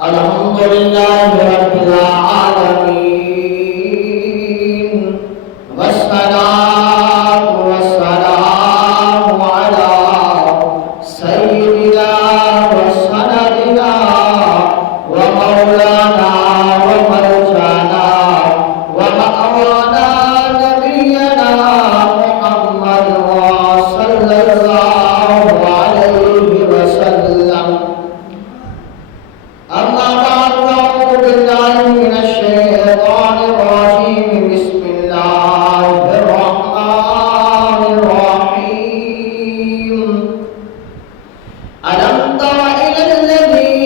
الحمدللہ رب العالمین والصلاة والسلام علی سیدنا وسندنا ومولانا ومرجانا ومأوانا نبینا محمد صلی اللہ علیہ وسلم. أما بعد فأعوذ بالله من الشيطان الرجيم. بسم الله الرحمن الرحيم. ألم تر إلى الذي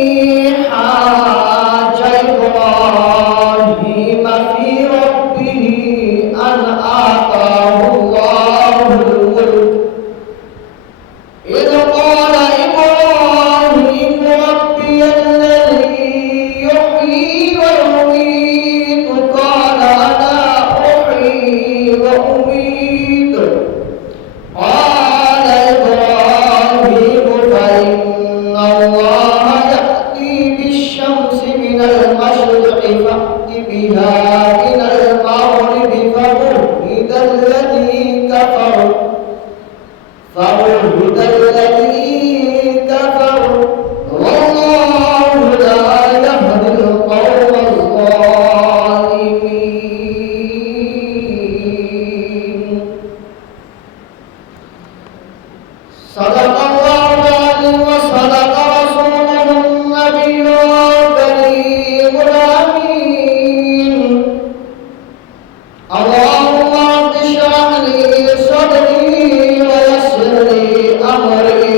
حاج إبراهيم في ربه أن آتاه الله الملك إذ قال إبراهيم ربي الذي يحيي ويميت قال أنا أحيي وأميت قال إبراهيم فإن الله يأتي بالشمس من المشرق فأت بها من المغرب فبهت الذي كفر والله لا يهدي القوم الظالمين. صدق الله العظيم وصدق رسوله النبي الكريم الأمين. اللهم رب اشرح لي صدري ويسر لي أمري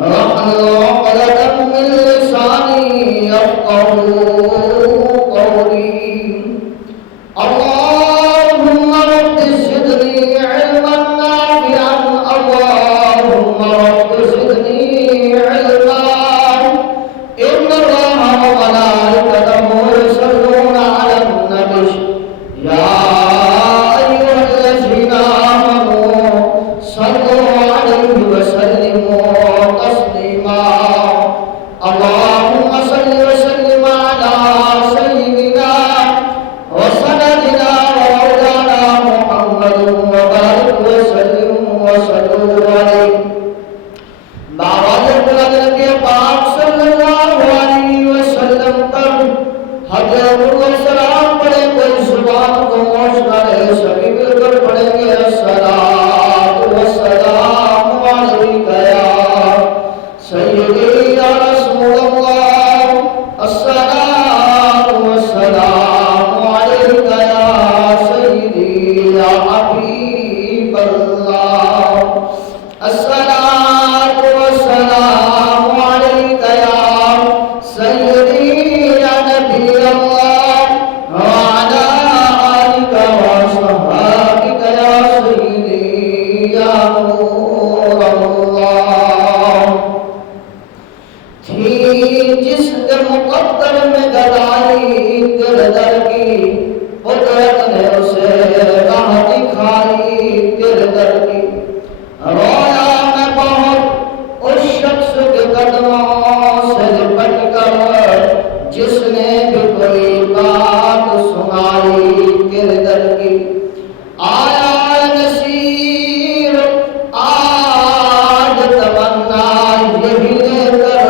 واحلل عقدة من لساني يفقهوا قولي. اللهم رب زدني علما نافعا. اللهم رب زدني علما. إن الله وملائكته يصلون على النبي يا أيها الذين آمنوا صلوا عليه وسلموا تسليما. اللهم صل وسلم على سيدنا وسندنا ومولانا محمد وبارك وسلم وصلوا عليه. باوجہ بلند نبی پاک صلی اللہ علیہ وسلم پر حضرت السلام پڑھے. کوئی زبان کو موش نہ رہے. سبھی مل کر پڑھیں گے الصلاۃ والسلام علیک یا سیدی یا رسول اللہ. الصلاۃ والسلام علیک یا سیدی یا حبیب اللہ. الصلاۃ والسلام علیک یا سیدی یا نبی اللہ وعلی آلک وصحبک یا سیدی یا نور اللہ. تھی جس کے مقدر میں گدائی کردر کی قدرت نے اسے راہ دکھائی کردر کی. رویا میں بہت اس شخص کے قدموں سے لپٹ کر جس نے بھی کوئی بات سنائی کردر کی. آیا نصیر آج تمنا یہی لے کر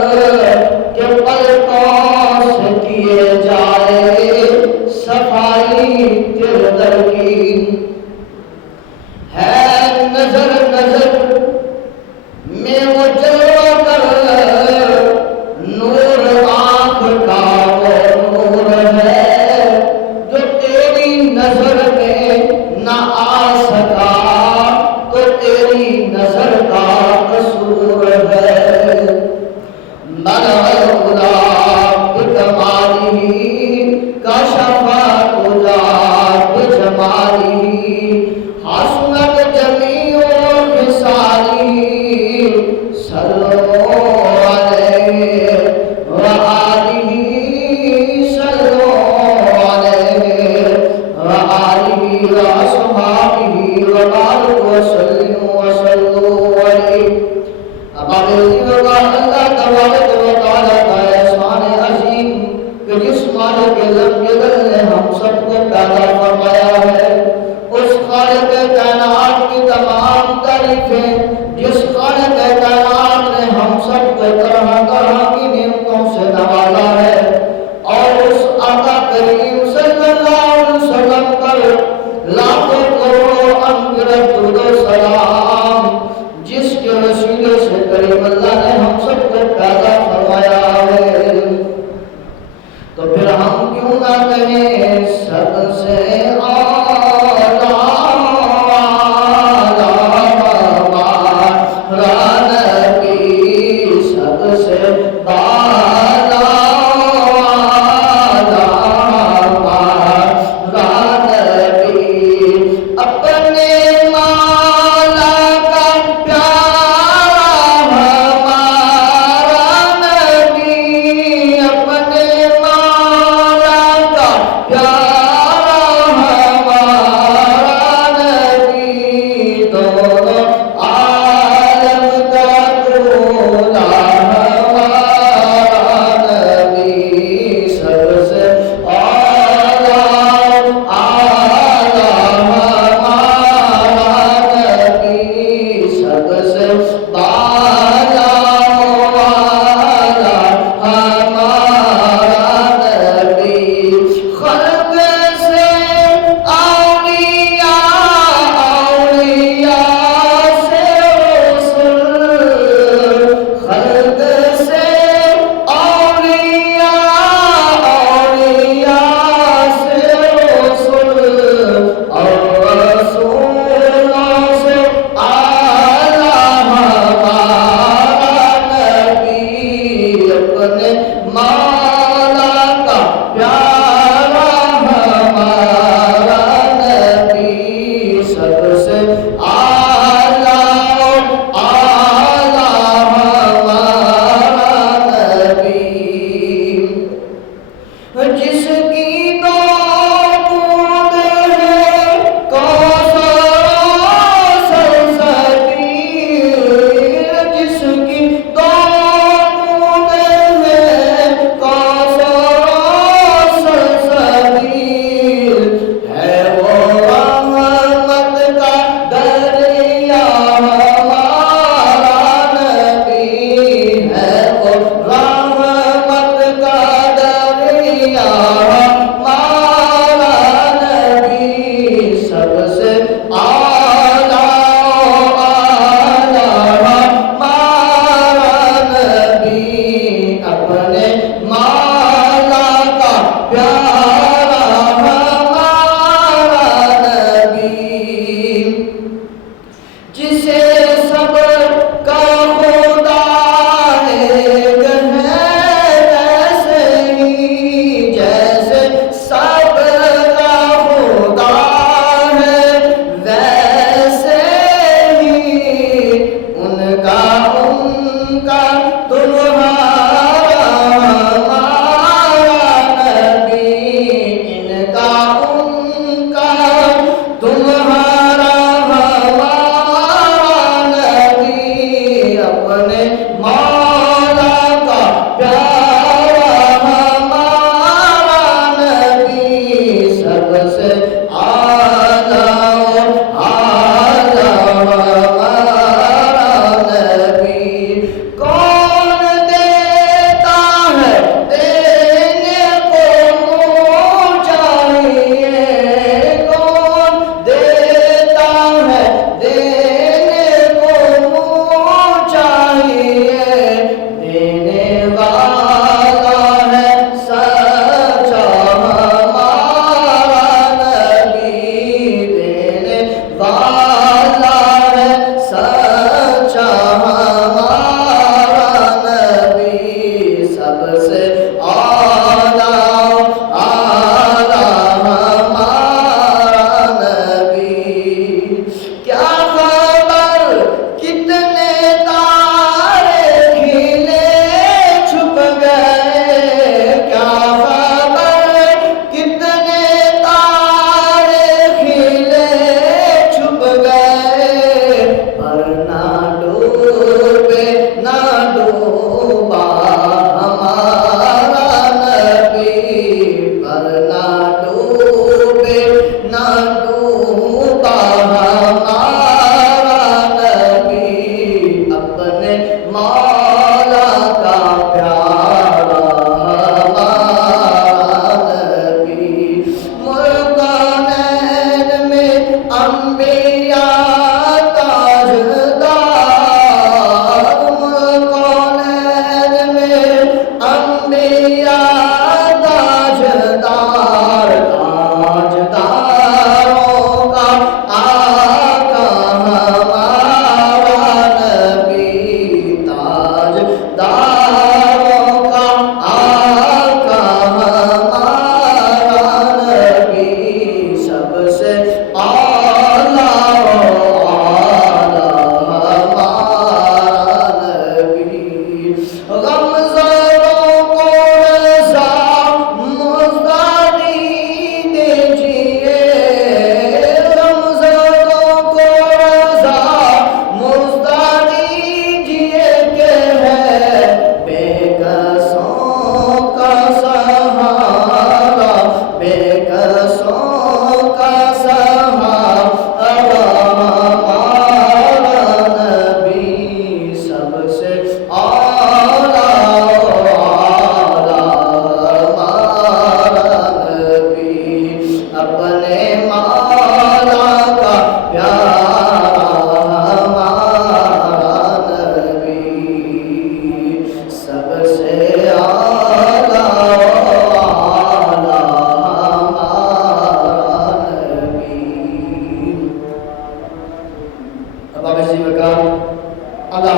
کہ پلکوں سے کیے جائے صفائی کردر کی. ہے نظر نظر میں وہ جلوہ کر نور آنکھ کا وہ نور ہے جو تیری نظر میں نہ آ سکا تو تیری نظر کا قصور ہے. بلغ الہدی بکمالہ کشف الہدی بجمالہ حسنت جمیع خصالہ. صلوا علیہ وآلہ صلوا علیہ وآلہ وصحبہ وبارک وسلم وصلوا علیہ. اب سے بالا والا ہمارا نبی، خلق سے اولیاء، اولیاء سے رسول، خلق سے اولیاء، اولیاء سے رسول، اور رسولوں سے اعلیٰ ہمارا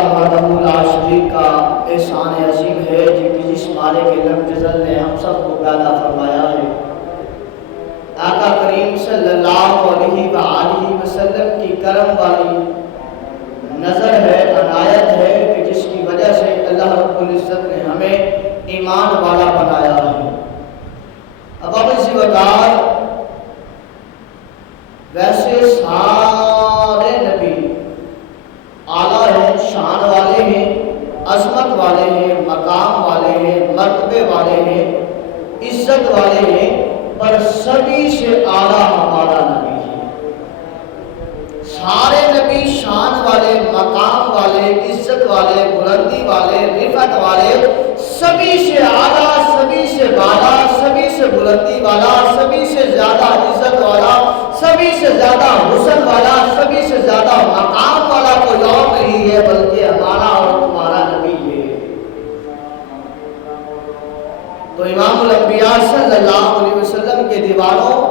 وحدہ لا شریک کا احسان عظیم ہے جس مالک لم یزل نے ہم سب کو پیدا فرمایا ہے۔ آقا کریم صلی اللہ علیہ وآلہ وسلم کی کرم والی نظر ہے، عنایت ہے کہ جس کی وجہ سے اللہ رب العزت نے ہمیں ایمان والا بنایا ہے۔ اب اب اسی وقار ویسے سارے نبی اعلیٰ ہیں، شان والے ہیں، عظمت والے ہیں، مقام والے ہیں، مرتبے والے ہیں، عزت والے ہیں، پر سبھی سے اعلیٰ ہمارا نبی ہے۔ سارے نبی شان والے، مقام والے، عزت والے، بلندی والے، رفعت والے، سبھی سے اعلیٰ، سبھی سے بالا، سبھی سے بلندی والا، سبھی سے زیادہ عزت والا، سبھی سے زیادہ حسن والا، سبھی سے زیادہ مقام والا کوئی اور نہیں ہے بلکہ ہمارا اور تمہارا نبی ہے۔ تو امام الانبیاء صلی اللہ علیہ وسلم کے دیوانوں،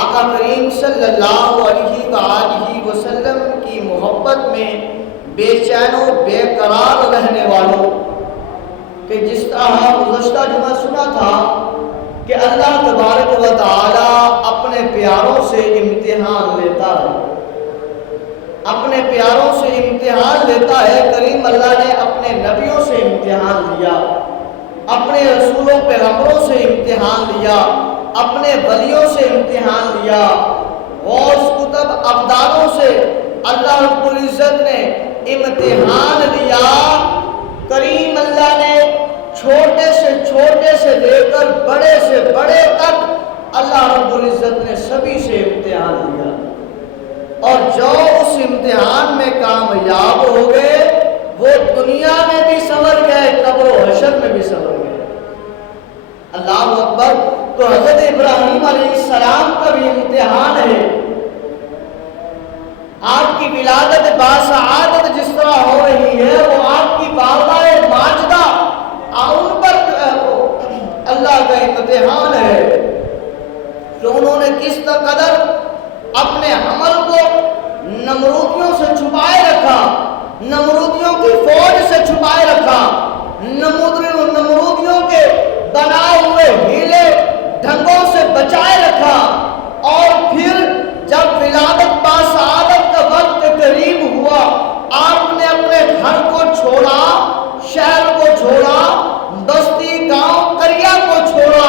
آقا کریم صلی اللہ علیہ وآلہ وسلم کی محبت میں بے چین و بے قرار رہنے والوں، کہ جس طرح گزشتہ جمعہ سنا تھا کہ اللہ تبارک و تعالی اپنے پیاروں سے امتحان لیتا ہے، اپنے پیاروں سے امتحان لیتا ہے۔ کریم اللہ نے اپنے نبیوں سے امتحان لیا، اپنے رسولوں پیغمبروں سے امتحان لیا، اپنے ولیوں سے امتحان لیا، غوث کتب ابدالوں سے اللہ رب العزت نے امتحان لیا۔ کریم اللہ نے چھوٹے سے لے کر بڑے سے بڑے تک اللہ رب العزت نے سبھی سے امتحان لیا، اور جو اس امتحان میں کامیاب ہو گئے وہ دنیا میں بھی سنور گئے، قبر و حشر میں بھی سنور گئے۔ اللہ اکبر۔ تو حضرت ابراہیم علیہ السلام کا بھی امتحان ہے۔ آپ کی ولادت باسعادت جس طرح ہو رہی ہے، وہ آپ کی والدہ ماجدہ ان پر اللہ کا امتحان ہے کہ انہوں نے کس قدر اپنے حمل کو نمرودیوں سے چھپائے رکھا، نمرودیوں کی فوج سے چھپائے رکھا، نمرودیوں کے بنائے ہوئے ہیلے ڈھنگوں سے بچائے رکھا، اور پھر جب ولادت باسعادت کا وقت قریب ہوا، آپ نے اپنے گھر کو چھوڑا، شہر کو چھوڑا، بستی گاؤں قریہ کو چھوڑا،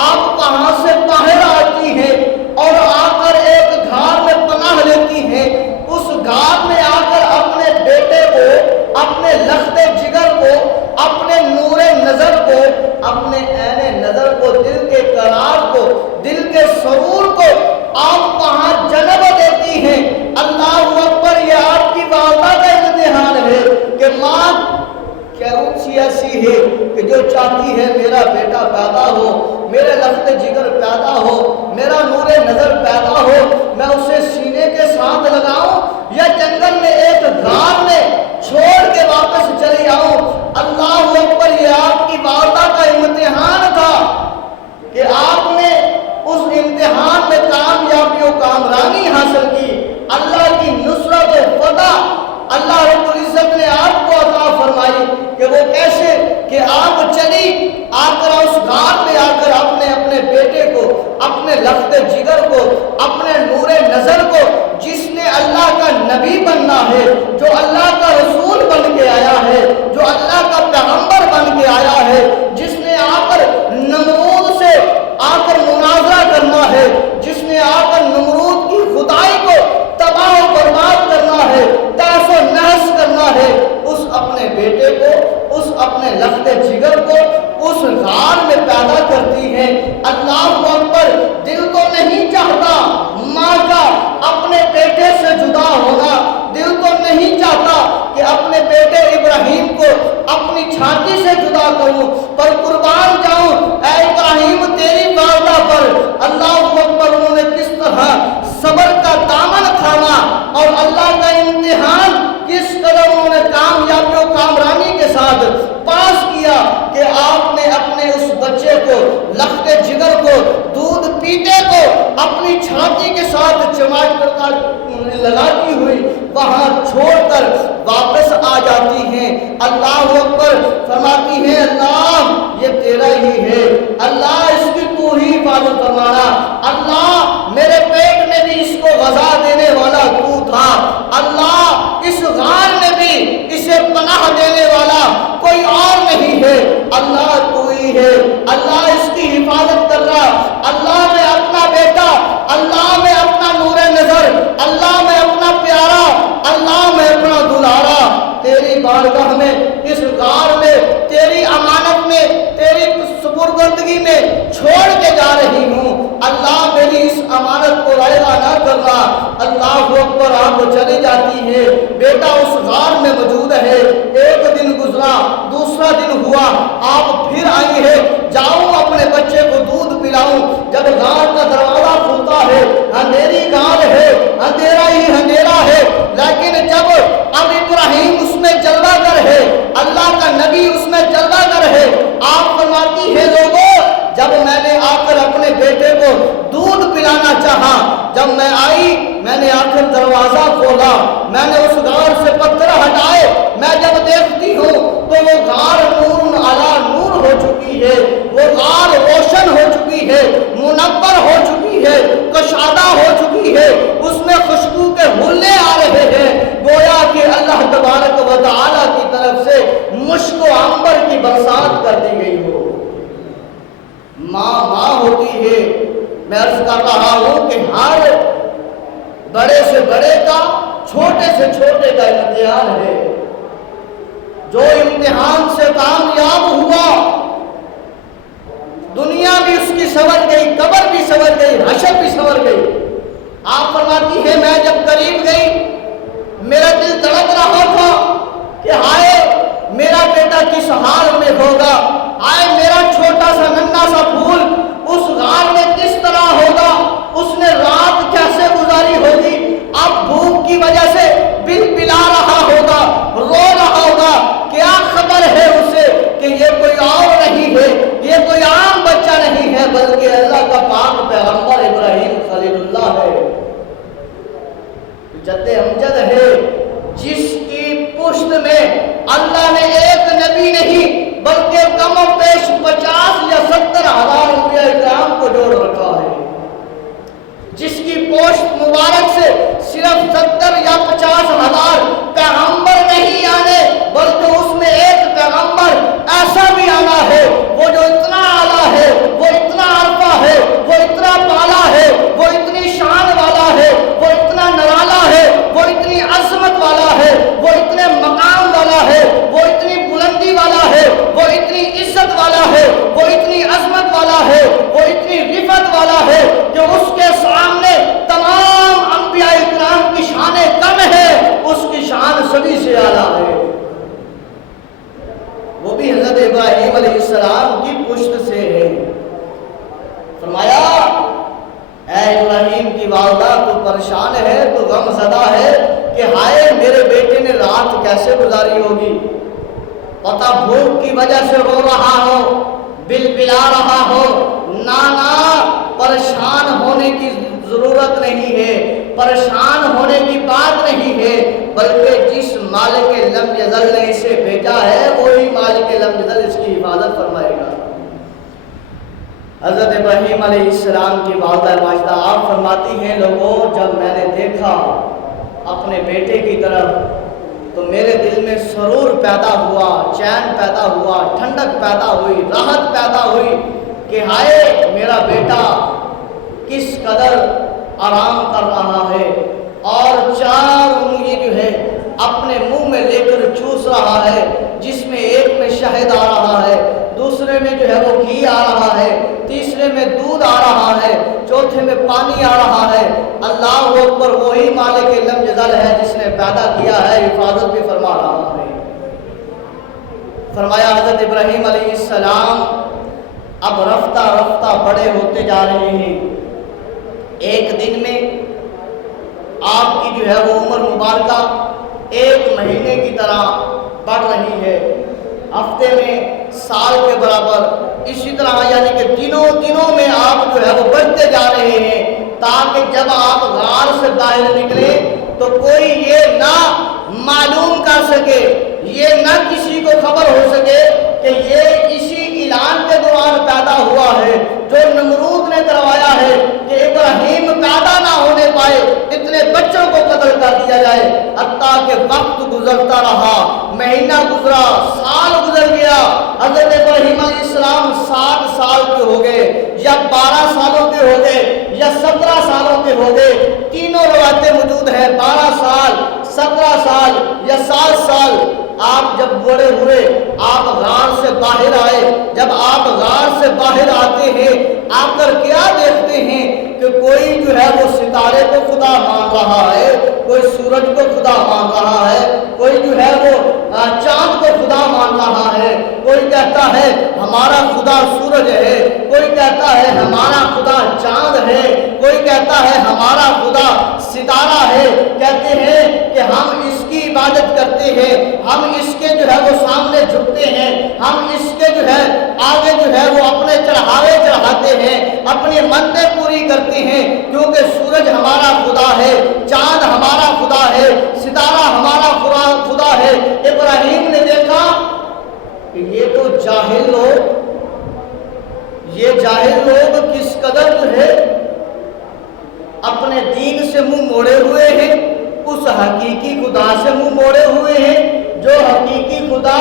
آپ وہاں سے باہر آتی ہیں اور آ کر ایک گھر میں پناہ لیتی ہیں۔ اس گھر میں آ کر اپنے بیٹے کو، اپنے لخت جگر کو، اپنے نور نظر کو، اپنے عین نظر کو، دل کے قرار کو، دل کے سرور کو آپ وہاں جنم دیتی ہیں۔ اللہ اکبر۔ یہ آپ کی والدہ کا امتحان ہے کہ ماں کیوں سی ایسی ہے کہ جو چاہتی ہے میرا بیٹا پیدا ہو، میرے لخت جگر پیدا ہو، میرا نور نظر پیدا ہو، میں اسے سینے کے ساتھ لگاؤں یا جنگل میں ایک غار میں چھوڑ کے واپس چلی آؤں۔ اللہ اکبر۔ یہ آپ کی والدہ کا امتحان تھا کہ آپ نے اس امتحان میں کامیابی و کامرانی حاصل کی، اللہ کی نصرت و فتح اللہ رب العزت نے آپ کو عطا فرمائی۔ کہ وہ کیسے کہ آپ چلی آ کر اس غار میں آ کر اپنے بیٹے کو، اپنے لخت جگر کو، اپنے نور نظر کو، جس نے اللہ کا نبی بننا ہے، جو اللہ کا رسول بن کے آیا ہے، جو اللہ کا پیغمبر بن کے آیا ہے، جس نے آ کر نمرود سے آ کر مناظرہ کرنا ہے، جس نے آ کر نمرود کی خدائی کو تباہ و برباد کرنا ہے، تحس و نحس کرنا ہے، اس اپنے بیٹے کو، اس اپنے لخت جگر کو اس غار میں پیدا کرتی ہے۔ اللہ اکبر۔ دل تو نہیں چاہتا ماں کا اپنے بیٹے سے جدا ہونا، دل تو نہیں چاہتا کہ اپنے بیٹے ابراہیم کو اپنی چھاتی سے جدا کروں، پر قربان جاؤں اے ابراہیم تیری والدہ پر۔ اللہ اکبر۔ انہوں نے کس طرح صبر کا دامن تھاما اور اللہ کا امتحان کس قدر انہوں نے کامیابی و کامرانی کے ساتھ پاس کیا کہ آپ نے اپنے اس بچے کو، لخت جگر کو، دودھ پیتے کو اپنی چھاتی کے ساتھ چماٹ لگاتی ہوئی وہاں چھوڑ کر واپس آ جاتی ہیں، اللہ اکبر فرماتی ہیں اللہ یہ تیرا ہی ہے، اللہ اس کی تو ہی حفاظت فرمانا، اللہ میرے پیٹ میں بھی اس کو غذا دینے والا تو تھا، اللہ اس غار میں بھی اسے پناہ دینے والا کوئی اور نہیں ہے، اللہ تو ہی ہے، اللہ اس کی حفاظت کر رہا، اللہ میں اپنا بیٹا، اللہ میں اپنا نور نظر، اللہ میں اپنا پیارا، اللہ میں اپنا دلارا تیری بارگاہ میں اس غار میں تیری امانت میں تیری سپرگندگی میں چھوڑ کے جا رہی ہوں، اللہ میری اس امانت کو ضائع نہ کرنا، اللہ اکبر آپ چلی جاتی ہے، بیٹا اس غار میں موجود ہے، ایک دن گزرا، دوسرا دن ہوا، آپ پھر آئی ہے، جاؤں اپنے بچے کو دودھ پلاؤں، جب غار کا دروازہ کھلتا ہے، اندھیری غار ہے، اندھیرا ہی اندھیرا ہے، لیکن جب اب ابراہیم اس میں جلوہ گر ہے، اللہ کا نبی اس میں جلوہ گر ہے، آپ فرماتی ہے لوگوں جب میں نے آ کر اپنے بیٹے کو دودھ پلانا چاہا، جب میں آئی میں نے آخر دروازہ کھولا، میں نے اس غار سے پتھر ہٹائے، میں جب دیکھتی ہوں تو وہ غار نور علی نور ہو چکی ہے، وہ غار روشن ہو چکی ہے، منور ہو چکی ہے، کشادہ ہو چکی ہے، اس میں خوشبو کے حلے آ رہے ہیں، گویا کہ اللہ تبارک و تعالی کی طرف سے مشک و عنبر کی برسات کر دی گئی ہو۔ ماں ہوتی ہے، میں عرض کر رہا ہوں کہ ہر بڑے سے بڑے کا چھوٹے سے چھوٹے کا امتحان ہے، جو امتحان سے کامیاب ہوا دنیا بھی اس کی سنور گئی، قبر بھی سنور گئی، حشر بھی سنور گئی۔ آپ فرماتی ہے میں جب قریب گئی میرا دل دھڑک رہا تھا کہ ہائے میرا بیٹا کس حال میں ہوگا، آئے میرا چھوٹا سا ننھا سا پھول اس غار میں کس طرح ہوگا، اس نے رات کیسے گزاری ہوگی، اب بھوک کی وجہ سے بل بلا رہا ہوگا، رو رہا ہوگا، کیا خبر ہے اسے کہ یہ کوئی اور نہیں ہے، یہ کوئی عام بچہ نہیں ہے بلکہ اللہ کا پاک پیغمبر ابراہیم خلیل اللہ ہے، جد امجد ہے، جس کی پشت میں اللہ نے ایک نبی نہیں بلکہ کم و بیش 50 یا 70 ہزار انبیاء کرام کو جوڑ رکھا ہے، جس کی پوشت مبارک سے صرف 70 یا 50 ہزار پیغمبر نہیں آنے بلکہ اس میں ایک پیغمبر ایسا بھی آنا ہے وہ جو اتنا اعلیٰ ہے، وہ اتنا عرفہ ہے، وہ اتنا بالا ہے، وہ اتنی شان والا ہے، وہ اتنا نرالا ہے، وہ اتنی عظمت والا ہے، وہ اتنے مقام والا ہے، وہ اتنی بلندی والا ہے، وہ اتنی عزت والا ہے، وہ اتنی عظمت والا ہے، وہ اتنی رفعت والا ہے کہ اس کے سامنے تمام انبیاء اکرام کی شانیں کم ہے، اس کی شان سبھی سے اعلیٰ ہے، وہ بھی حضرت ابراہیم علیہ السلام کی پشت سے ہے۔ فرمایا اے ابراہیم کی والدہ تو پریشان ہے، تو غم زدہ ہے کہ ہائے میرے بیٹے نے رات کیسے گزاری ہوگی، پتہ بھوک کی وجہ سے رو رہا ہو، بل بلا رہا ہو، نانا پریشان ہونے کی ضرورت نہیں ہے، پریشان ہونے کی بات نہیں ہے، بلکہ جس مالک لم یزل نے اسے بھیجا ہے وہی مالک لم یزل اس کی حفاظت فرمائے گا۔ حضرت ابراہیم علیہ السلام کی والدہ ماجدہ آپ فرماتی ہیں لوگوں جب میں نے دیکھا اپنے بیٹے کی طرف تو میرے دل میں سرور پیدا ہوا، چین پیدا ہوا، ٹھنڈک پیدا ہوئی، راحت پیدا ہوئی کہ ہائے میرا بیٹا کس قدر آرام کر رہا ہے اور 4 انگلی جو ہے اپنے منہ میں لے کر چوس رہا ہے، جس میں ایک میں شہد آ رہا ہے، دوسرے میں جو ہے وہ گھی آ رہا ہے، تیسرے میں دودھ آ رہا ہے، چوتھے میں پانی آ رہا ہے۔ اللہ اکبر، وہی مالک لم یزل ہے جس نے پیدا کیا ہے، حفاظت بھی فرما رہا ہے۔ فرمایا حضرت ابراہیم علیہ السلام اب رفتہ رفتہ بڑے ہوتے جا رہے ہیں، ایک دن میں آپ کی جو ہے وہ عمر مبارکہ 1 مہینے کی طرح بڑھ رہی ہے، ہفتے میں سال کے برابر، اسی طرح یعنی کہ دنوں میں آپ جو ہے وہ بڑھتے جا رہے ہیں، تاکہ جب آپ غار سے باہر نکلیں تو کوئی یہ نہ معلوم کر سکے، یہ نہ کسی کو خبر ہو سکے کہ یہ اسی اعلان کے دوران پیدا ہوا ہے جو نمرود نے کروایا ہے کہ ابراہیم پیدا نہ ہونے پائے، اتنے بچوں کو قتل کر دیا جائے۔ حتیٰ کہ وقت گزرتا رہا، مہینہ گزرا، سال گزر گیا، حضرت ابراہیم علیہ السلام 60 سال کے ہو گئے یا 12 سالوں کے ہو گئے یا 17 سالوں کے ہو گئے، تینوں روایتیں موجود ہیں، 12 سال، 17 سال یا 7 سال۔ آپ جب بڑے ہوئے، آپ غار سے باہر آئے، جب آپ غار سے باہر آتے ہیں، آ کر کیا دیکھتے ہیں کہ کوئی جو ہے وہ ستارے کو خدا مان رہا ہے، کوئی سورج کو خدا مان رہا ہے، کوئی جو ہے وہ چاند کو خدا مان رہا ہے، کوئی کہتا ہے ہمارا خدا سورج ہے، کوئی کہتا ہے ہمارا خدا چاند ہے، کوئی کہتا ہے ہمارا خدا ستارہ ہے۔ کہتے ہیں کہ ہم اس کی عبادت کرتے ہیں، ہم اس کے جو ہے وہ سامنے جھکتے ہیں، ہم اس کے جو ہے آگے جو ہے وہ اپنے چڑھاوے چڑھاتے ہیں، اپنی منتیں پوری کرتے ہیں، کیونکہ سورج ہمارا خدا ہے، چاند ہمارا خدا ہے، ستارہ ہمارا خدا ہے۔ ابراہیم نے دیکھا کہ یہ تو جاہل لوگ کس قدر جو ہے اپنے دین سے منہ موڑے ہوئے ہیں، اس حقیقی خدا سے منہ موڑے ہوئے ہیں، جو حقیقی خدا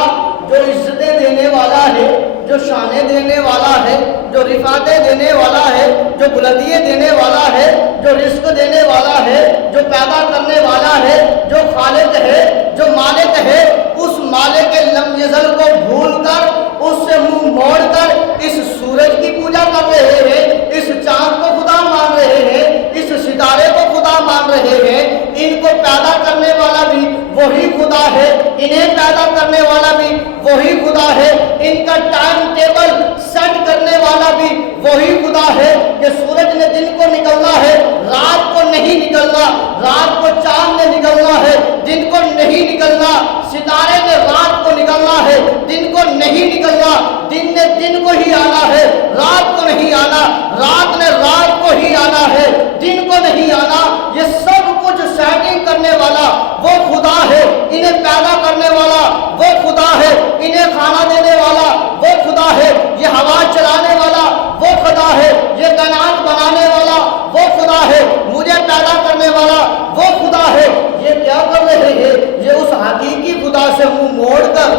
جو عزتیں دینے والا ہے، جو شانیں دینے والا ہے، جو رفعتیں دینے والا ہے، جو بلندیاں دینے والا ہے، جو رزق دینے والا ہے، جو پیدا کرنے والا ہے، جو خالق ہے، جو مالک ہے، اس مالک لم یزل کو بھول کر، اس سے منہ موڑ کر اس سورج کی پوجا کر رہے ہیں، اس چاند کو خدا مان رہے ہیں، اس ستارے کو خدا مان رہے ہیں۔ ان کو پیدا کرنے والا بھی وہی خدا ہے، انہیں پیدا کرنے والا بھی وہی خدا ہے، ان کا ٹائم ٹیبل سیٹ کرنے والا بھی وہی خدا ہے کہ سورج نے دن کو نکلنا ہے، رات کو نہیں نکلنا، رات کو چاند نے نکلنا ہے، دن کو نہیں نکلنا، ستارے نے رات کو نکلنا ہے، دن کو نہیں نکلنا، دن نے دن کو ہی آنا ہے، رات کو نہیں آنا، رات نے رات کو ہی آنا ہے، دن کو نہیں آنا۔ یہ سب کچھ سیٹنگ کرنے والا وہ خدا ہے، انہیں پیدا کرنے والا وہ خدا ہے، انہیں کھانا دینے والا وہ خدا ہے، یہ ہوا چلانے والا وہ خدا ہے، یہ کائنات بنانے والا وہ خدا ہے، مجھے پیدا کرنے والا وہ خدا ہے۔ یہ کیا کر رہے ہیں؟ یہ اس حقیقی خدا سے منہ موڑ کر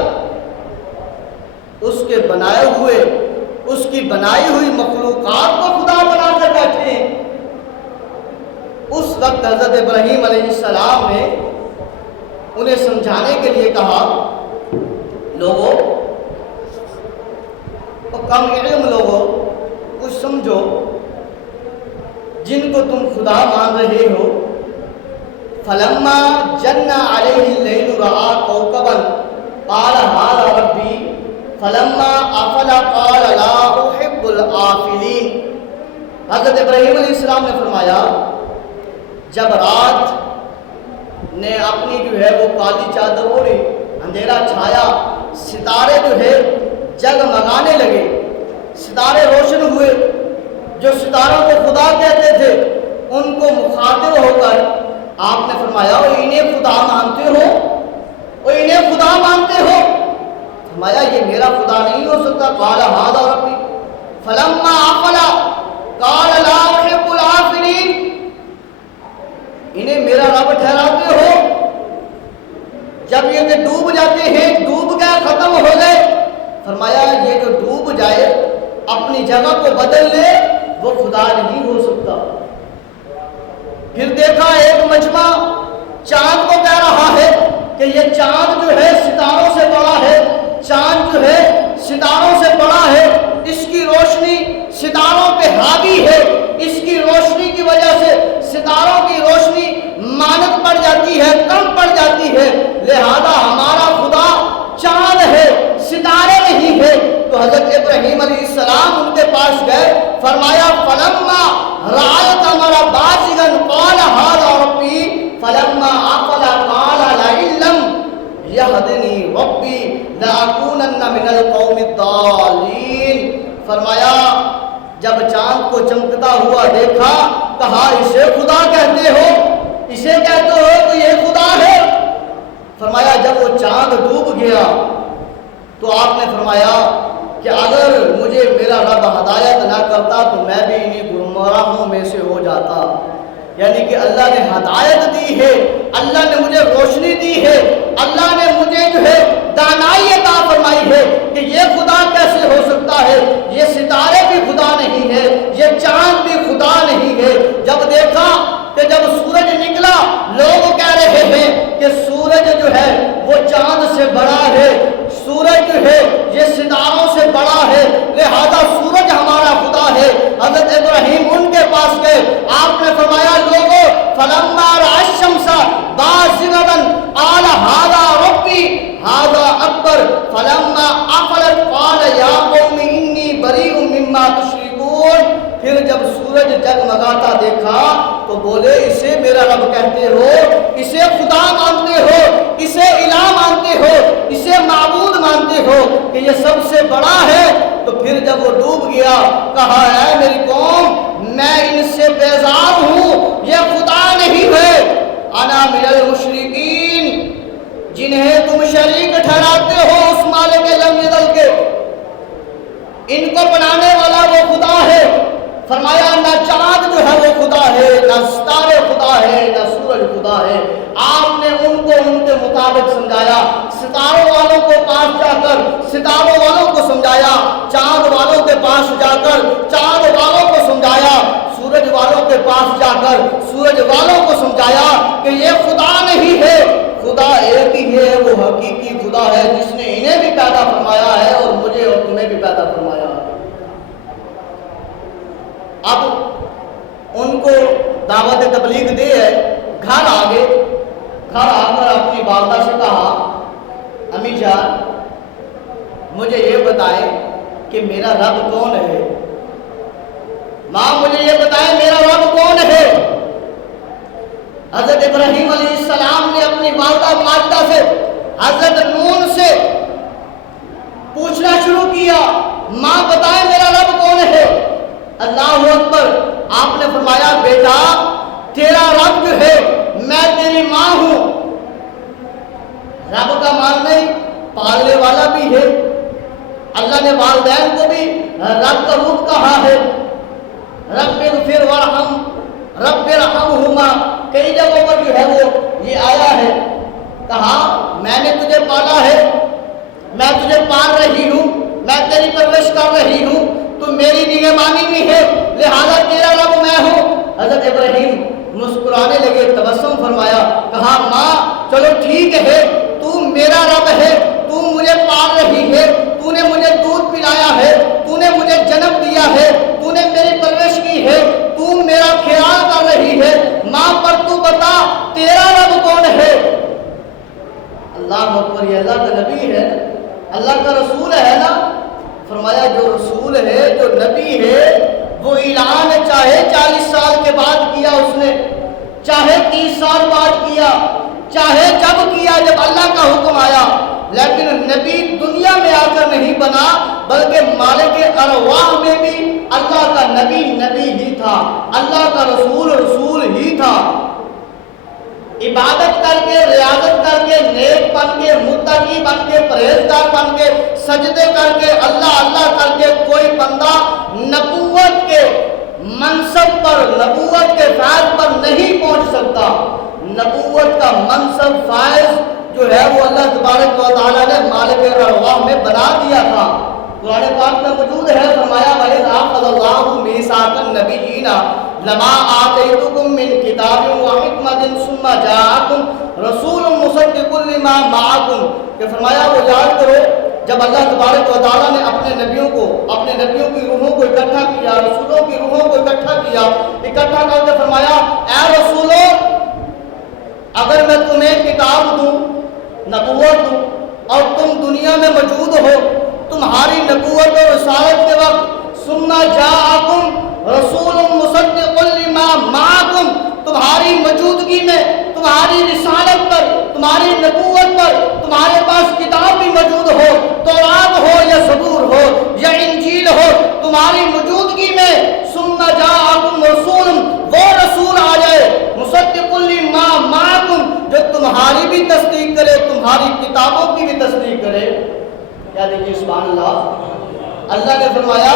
اس کے بنائے ہوئے، اس کی بنائی ہوئی مخلوقات کو خدا بنا کر بیٹھے ہیں۔ اس وقت حضرت ابراہیم علیہ السلام نے انہیں سمجھانے کے لیے کہا، لوگوں، کم علم لوگوں، کچھ سمجھو، جن کو تم خدا مان رہے ہو، فلما جن علیہ اللیل رأى کوكبا قال هذا ربی فلما افل قال لا احب الآفلین۔ حضرت ابراہیم علیہ السلام نے فرمایا، جب رات نے اپنی جو ہے وہ کالی چادر اوڑھی، اندھیرا چھایا، ستارے جو ہے جگمگانے لگے، ستارے روشن ہوئے، جو ستاروں کو خدا کہتے تھے ان کو مخاطب ہو کر آپ نے فرمایا، انہیں خدا مانتے ہو، انہیں خدا مانتے ہو؟ فرمایا یہ میرا خدا نہیں ہو سکتا۔ قال ھذا ربی فلما افل قال لا احب الآفلین۔ انہیں میرا رب ٹھہراتے ہو؟ جب یہ کہ ڈوب جاتے ہیں، ڈوب گئے، ختم ہو گئے، فرمایا یہ جو ڈوب جائے اپنی جگہ کو بدل لے وہ خدا نہیں ہو سکتا۔ پھر دیکھا ایک مجمع چاند کو کہہ رہا ہے کہ یہ چاند جو ہے ستاروں سے بڑا ہے، چاند جو ہے ستاروں سے بڑا ہے، اس کی روشنی ستاروں پہ حاوی ہے، اس کی روشنی کی وجہ سے ستاروں کی روشنی مانت پڑ جاتی ہے، کم پڑ جاتی ہے، لہذا ہمارا خدا چاند ہے، ستارے نہیں ہے۔ تو حضرت ابراہیم علیہ السلام ان کے پاس گئے، فرمایا فلما رأى القمر بازغا قال هذا ربی فلما افل قال لئن لم یهدنی ربی لأکونن من القوم الضالین۔ فرمایا جب چاند کو چمکتا ہوا دیکھا کہا اسے خدا کہتے ہو، اسے کہتے ہو تو یہ خدا ہے؟ فرمایا جب وہ چاند ڈوب گیا تو آپ نے فرمایا کہ اگر مجھے میرا رب ہدایت نہ کرتا تو میں بھی انہیں گمراہوں میں سے ہو جاتا۔ یعنی کہ اللہ نے ہدایت دی ہے، اللہ نے مجھے روشنی دی ہے، اللہ نے مجھے جو ہے دانائی عطا فرمائی ہے کہ یہ خدا کیسے ہو سکتا ہے، یہ ستارے بھی خدا نہیں ہے، یہ چاند بھی خدا نہیں ہے۔ جب دیکھا کہ جب سورج نکلا لوگ کہہ رہے ہیں کہ سورج جو ہے وہ چاند سے بڑا ہے، سورج جو ہے یہ ستاروں سے بڑا ہے، لہذا سورج ہمارا خدا ہے۔ حضرت ابراہیم ان کے پاس گئے، آپ نے فرمایا لوگوں فلما رأى الشمس بازغة قال هذا ربي هذا اکبر فلما افلت قال یا قوم انی بریء مما تشرکون۔ پھر جب سورج جگمگاتا دیکھا تو بولے اسے میرا رب کہتے ہو، اسے خدا مانتے ہو، اسے الہ مانتے ہو، اسے معبود مانتے ہو کہ یہ سب سے بڑا ہے؟ تو پھر جب وہ ڈوب گیا کہا اے میری قوم میں ان سے بیزار ہوں، یہ خدا نہیں ہے، انا من المشرکین، جنہیں تم شریک ٹھہراتے ہو اس مالک لم یزل کے، ان کو بنانے والا وہ خدا ہے۔ فرمایا نہ چاند جو ہے وہ خدا ہے، نہ ستارے خدا ہے، نہ سورج خدا ہے۔ آپ نے ان کو ان کے مطابق سمجھایا، ستاروں والوں کو پاس جا کر ستاروں والوں کو سمجھایا، چاند والوں کے پاس جا کر چاند والوں کو سمجھایا، سورج والوں کے پاس جا کر سورج والوں کو سمجھایا کہ یہ خدا نہیں ہے، خدا ایک ہی ہے، وہ حقیقی خدا ہے جس نے انہیں بھی پیدا فرمایا ہے اور مجھے اور تمہیں بھی پیدا فرمایا ہے۔ اب ان کو دعوت تبلیغ دے ہے، گھر آگے، گھر آ کر اپنی والدہ سے کہا امی جان مجھے یہ بتائیں کہ میرا رب کون ہے، ماں مجھے یہ بتائیں میرا رب کون ہے۔ حضرت ابراہیم علیہ السلام نے اپنی والدہ ماجدہ سے حضرت نون سے پوچھنا شروع کیا ماں بتائیں میرا رب کون ہے؟ اللہ اکبر، آپ نے فرمایا بیٹا تیرا رب جو ہے میں تیری ماں ہوں۔ رب کا مان نہیں، پالنے والا بھی ہے، اللہ نے والدین کو بھی رب کا روپ کہا ہے، رب اغفر ورحم رب ارحمہما، کئی جگہوں پر جو ہے وہ یہ آیا ہے، کہا میں نے تجھے پالا ہے، میں تجھے پال رہی ہوں، میں تیری پرورش کر رہی ہوں، تو میری نگہبانی بھی ہے، لہذا تیرا رب میں ہوں۔ حضرت ابراہیم مسکرانے لگے، تبسم فرمایا، کہا ماں چلو ٹھیک ہے، تو میرا رب ہے، تو مجھے پال رہی ہے، تو نے مجھے دودھ پلایا ہے، تو نے مجھے جنم دیا ہے، تو نے میری پرورش کی ہے، تو میرا خیال کر رہی ہے، ماں پر تو بتا تیرا رب کون ہے؟ اللہ اکبر، یہ اللہ کا نبی ہے، اللہ کا رسول ہے نا۔ فرمایا جو رسول ہے، جو نبی ہے، وہ اعلان چاہے 40 سال کے بعد کیا اس نے، چاہے 30 سال بعد کیا، چاہے جب کیا جب اللہ کا حکم آیا، لیکن نبی دنیا میں آ کر نہیں بنا بلکہ مالک ارواح میں بھی اللہ کا نبی نبی ہی تھا، اللہ کا رسول رسول ہی تھا۔ عبادت کر کے، ریاضت کر کے، نیک بن کے، متقی بن کے، پرہیزگار بن کے، سجدے کر کے، اللہ اللہ کر کے کوئی بندہ نبوت کے منصب پر، نبوت کے فائز پر نہیں پہنچ سکتا۔ نبوت کا منصب فائز جو ہے وہ اللہ تبارک و تعالیٰ نے مالک ارواح میں بنا دیا تھا۔ قرآن پاک میں موجود ہے، فرمایا وَإِذْ أَخَذَ اللَّهُ مِيثَاقَ النَّبِيِّينَ لَمَا آتَيْتُكُم مِّن كِتَابٍ وَحِكْمَةٍ ثُمَّ جَاءَكُمْ رَسُولٌ مُصَدِّقٌ لِّمَا مَعَكُمْ، کہ فرمایا وہ یاد کرو جب اللہ تبارک و تعالیٰ نے اپنے نبیوں کی روحوں کو اکٹھا کیا، رسولوں کی روحوں کو اکٹھا کر کے فرمایا اے رسولوں اگر میں تمہیں کتاب دوں، نبوت دوں اور تم دنیا میں موجود ہو، تمہاری نبوت اور رسالت کے وقت ثم جاءکم رسول مصدق لما معکم، تمہاری موجودگی میں، تمہاری رسالت پر، تمہاری نبوت پر، تمہارے پاس کتاب بھی موجود ہو، تورات ہو یا زبور ہو یا انجیل ہو، تمہاری موجودگی میں تمہاری بھی تصدیق کرے، تمہاری کتابوں کی بھی تصدیق کرے۔ کیا دیکھیے سبحان اللہ، اللہ نے فرمایا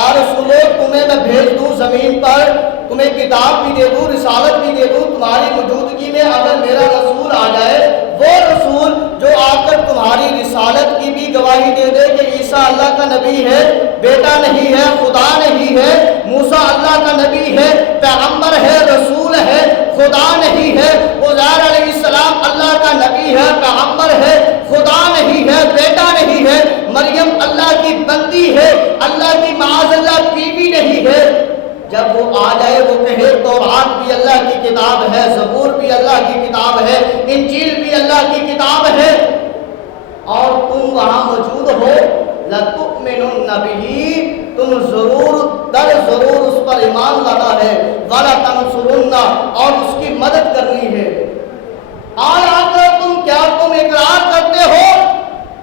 اے رسولو تمہیں میں بھیج دوں زمین پر، تمہیں کتاب بھی دے دوں، رسالت بھی دے دوں، تمہاری موجودگی میں اگر میرا رسول آ جائے، وہ رسول جو آ کر تمہاری رسالت کی بھی گواہی دے دے کہ عیسیٰ اللہ کا نبی ہے، بیٹا نہیں ہے، خدا نہیں ہے، موسیٰ اللہ کا نبی ہے، پیغمبر ہے، رسول ہے، خدا نہیں ہے، عزیر علیہ السلام اللہ کا نبی ہے، پیغمبر ہے، خدا نہیں ہے، بیٹا نہیں ہے، مریم اللہ کی بندی ہے، اللہ کی معاذ اللہ بیوی نہیں ہے، جب وہ آ جائے وہ کہے تورات بھی اللہ کی کتاب ہے، زبور بھی اللہ کی کتاب ہے، انجیل بھی اللہ کی کتاب ہے، اور تم وہاں موجود ہو، لَتُؤْمِنُنَّ بِهِ، تم ضرور در ضرور اس پر ایمان لانا ہے، وَلَتَنْصُرُنَّ، اور اس کی مدد کرنی ہے۔ آج آ کر تم اقرار کرتے ہو،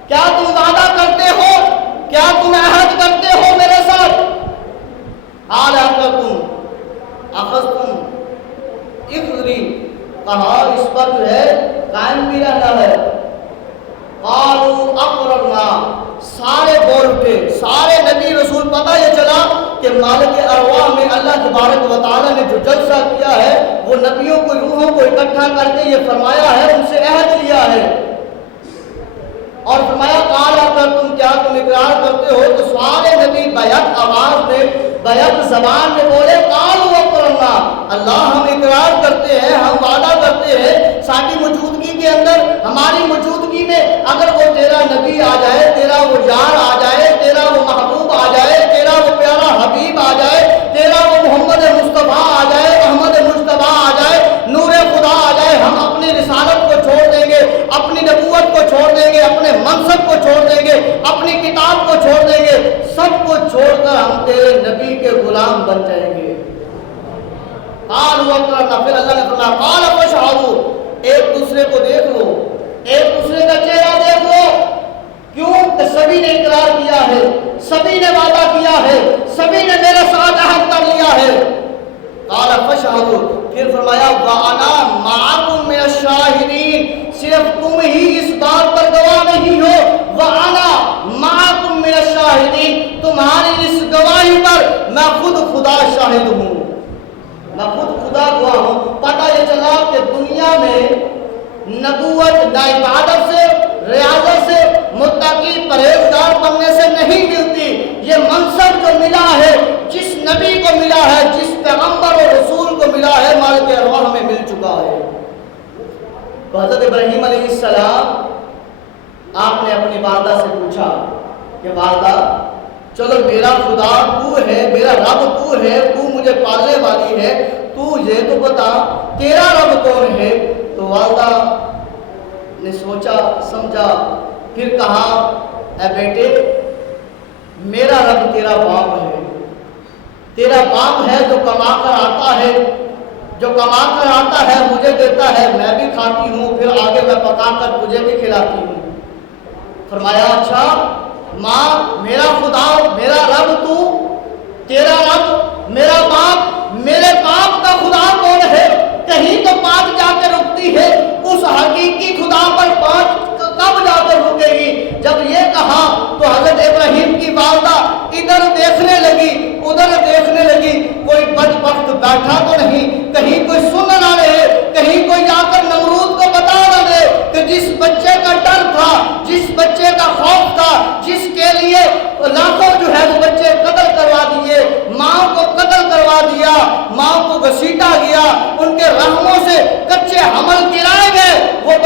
کیا تم وعدہ کرتے ہو، کیا تم عہد کرتے ہو میرے ساتھ؟ آج آ کر اخذتم اقری، کہا اس پر جو ہے قائم بھی رہنا ہے۔ قالوا اقررنا، سارے بول اٹھے، سارے نبی رسول، پتہ یہ چلا کہ مالک ارواح میں اللہ تبارک و تعالیٰ نے جو جلسہ کیا ہے وہ نبیوں کو، روحوں کو اکٹھا کر کے یہ فرمایا ہے، ان سے عہد لیا ہے، اور فرمایا قال اگر تم اقرار کرتے ہو، تو سارے نبی بیعت آواز میں، بیعت زبان میں بولے قالوا اقررنا، اللہ ہم اقرار کرتے ہیں، ہم وعدہ کرتے ہیں، ساری موجودگی کے اندر، ہماری موجودگی میں اگر وہ تیرا نبی آ جائے، تیرا وہ یار آ جائے، تیرا وہ محبوب آ جائے، تیرا وہ پیارا حبیب آ جائے، تیرا وہ محمد مصطفیٰ آ جائے، احمد مجتبیٰ آ جائے، نور خدا آ جائے، ہم اپنی رسالت کو چھوڑ دیں گے، اپنی نبوت کو چھوڑ دیں گے، اپنے منصب کو چھوڑ دیں گے، اپنی کتاب کو چھوڑ دیں گے، سب کو چھوڑ کر ہم تیرے نبی کے غلام بن جائیں گے۔ قالوا اقررنا، پھر اللہ نے فرمایا قال فاشهدوا، ایک دوسرے کو دیکھ لو، ایک دوسرے کا چہرہ دیکھ لو، کیوں کہ سبھی نے اقرار کیا ہے، سبھی نے وعدہ کیا ہے، سبھی نے میرے ساتھ عہد کر لیا ہے۔ قال فاشهدوا، پھر فرمایا وانا معکم من الشاہدین، صرف تم ہی اس بات پر گواہ نہیں ہو، وانا معکم من الشاہدین، تمہاری اس گواہی پر میں خود خدا شاہد ہوں، میں خود خدا گواہ ہوں۔ پتہ یہ چلا کہ دنیا میں نبوت نہ عبادت سے، ریاضت سے، متقی پرہیزگار بننے سے نہیں ملتی، یہ منصب جو ملا ہے، جس نبی کو ملا ہے، جس پیغمبر اور رسول کو ملا ہے، مالک ارواح میں مل چکا ہے۔ تو حضرت ابراہیم علیہ السلام، آپ نے اپنی والدہ سے پوچھا کہ والدہ چلو میرا خدا تو ہے، میرا رب تو ہے، تو مجھے پالنے والی ہے، تو یہ تو بتا تیرا رب کون ہے؟ تو والدہ نے سوچا سمجھا، پھر کہا اے بیٹے میرا رب تیرا باپ ہے، تیرا باپ ہے جو کما کر آتا ہے، جو کما کر آتا ہے مجھے دیتا ہے، میں بھی کھاتی ہوں، پھر آگے میں پکا کر تجھے بھی کھلاتی ہوں۔ فرمایا اچھا ماں میرا خدا میرا رب تو، تیرا رب میرا باپ، میرے باپ کا خدا کون ہے؟ کہیں تو بات جا کے رکتی ہے، اس حقیقی خدا پر بات کب جا کر رکے گی؟ جب یہ کہا تو حضرت ابراہیم کی والدہ ادھر دیکھنے لگی، ادھر دیکھنے لگی، کوئی بدبخت بیٹھا تو نہیں، کہیں کوئی سن نہ رہے، کہیں کوئی جا کر نمرود کو بتا نہ دے کہ جس بچے کا ڈر تھا، جس بچے کا خوف تھا، جس کے لیے لاکھوں جو ہے وہ بچے قتل کروا دیے، ماں کو قتل کروا دیا، ماں کو گھسیٹا گیا، ان کے رحموں سے کچے حمل گرائے گئے، وہ